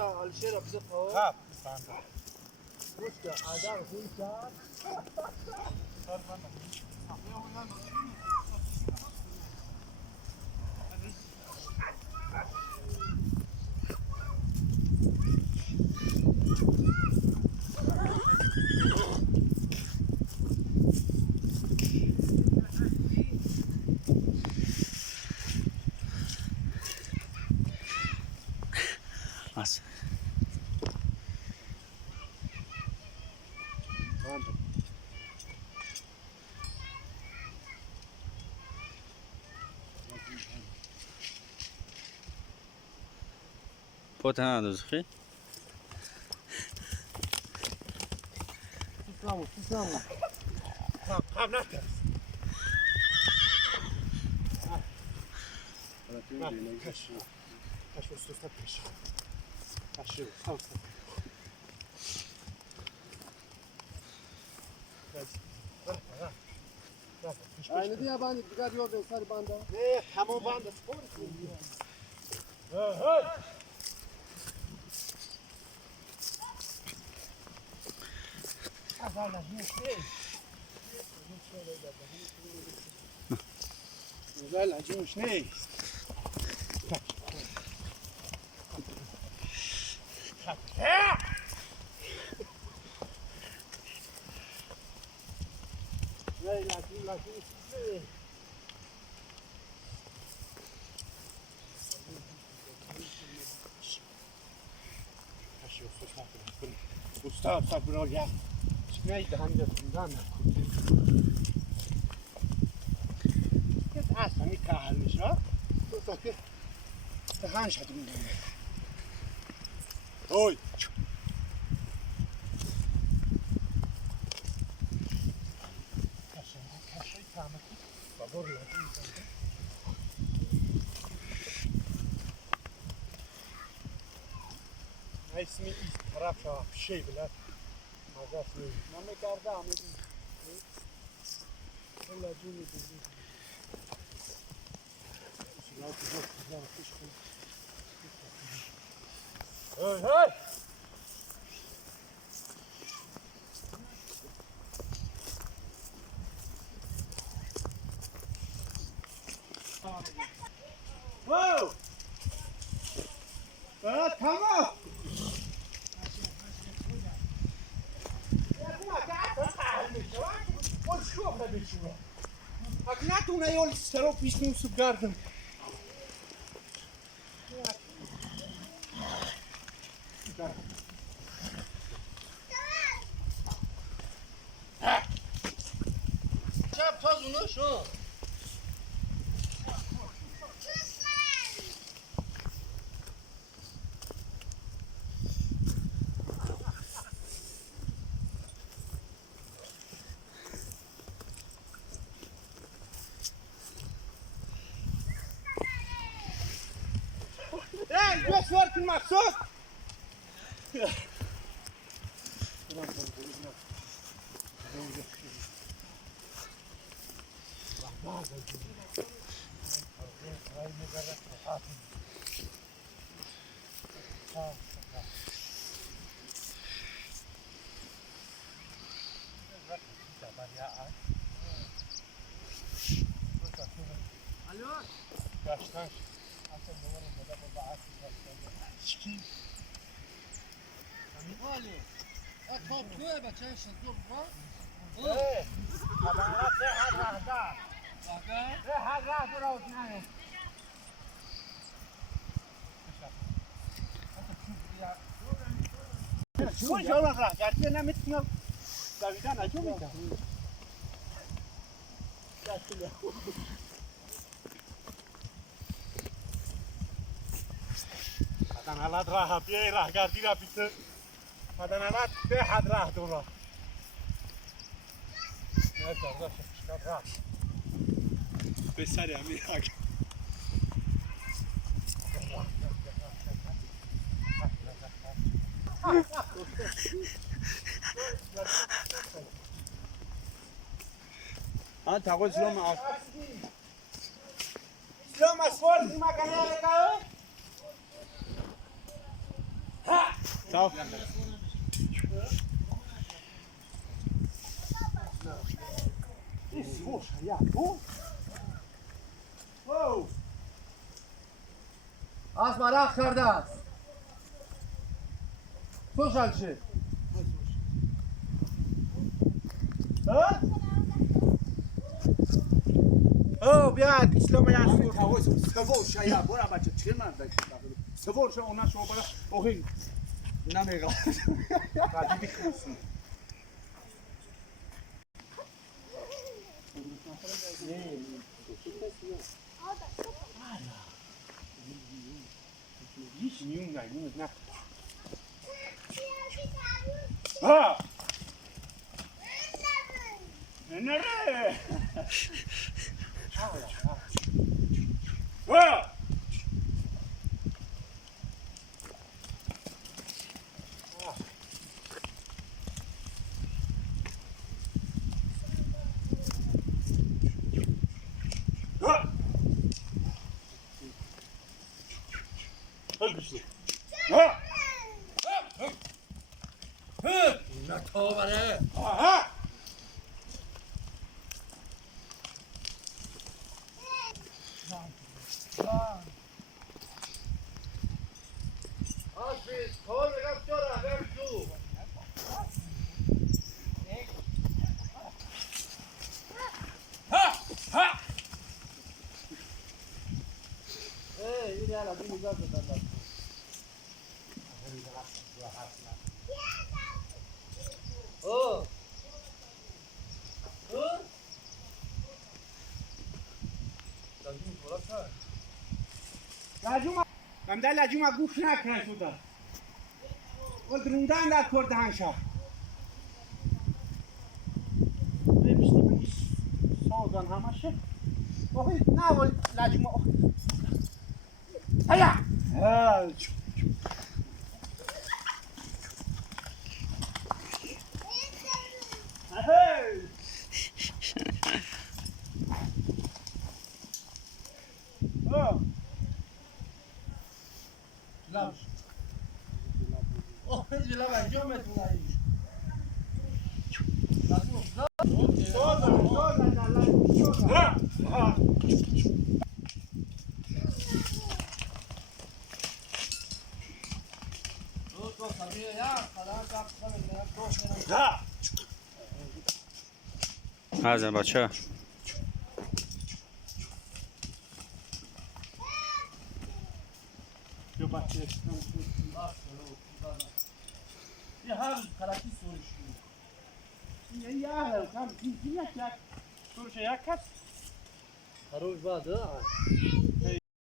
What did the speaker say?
باشا الشيرة بزقها خاف باندا وش عادار فيك Mas پوتن دوزخی تسلموا خاف نترس كشف استوستات كشف كشف استوستات aynı diye ben diğer yoldan sarı banda نه همون باند سپورت هی لا جوش نیست Ustav sa bra jakt. Snöjde han det från den här kutten. Det är så mycket halmis va? Så att det han shade min. Oj. Kanske tamet. Vad var det? اسمی این طرف را شی بلد مزاس نمی نمی کرده آمدیم الله جونی دیدیم سلام کجا کجا خوش کن هی هی واو برات تمام Ak natuna jól staropiš mūsu gardam. Çap tozunu şu. Hey, just working my son. Alo. Baştan. Çiki. Ali. Top توه بچه شد با. Hey. Adamlar ne hazırda? Baka. Ne hazır duruyor ne? Şu yola kadar gerçekten ne mitmiyor. Davidan acı mı? Adanalar rahat bir rah gardira bitti. Adanalar bir had rah dolu. Ne kadar çıkar rahat. Besar ya mirak. ها تقول سلام Slow my sword, my canal. Ha! صاف Isso, ja, oh. Oh. از مرخ کرده است خوشحال شد او بیاد اسلام یا سوور شایا برا بچه چه من سوور شو اونا شو برا اوهی نمیگم قاعدی بخواسم هیچ نیون نه ها نره ها نه تا بره Aziz, kol raptora, ver tu. Yürü hala, bir güzel tutarlar. Oh. Oh. لجوم من در لجوم گوش نکنه تو در ول دروندن در کردهان شاه نمیشتی منی سازن همشه اوهی نه ول لجوم هیا Laus. Oh, je la vai, eu meto lá aí. هذا بچه Yo bachê. یه هر کلاکی سورش Ya, tam kim yak yak. Sonuçta yak kaç. هروش بعد Hey.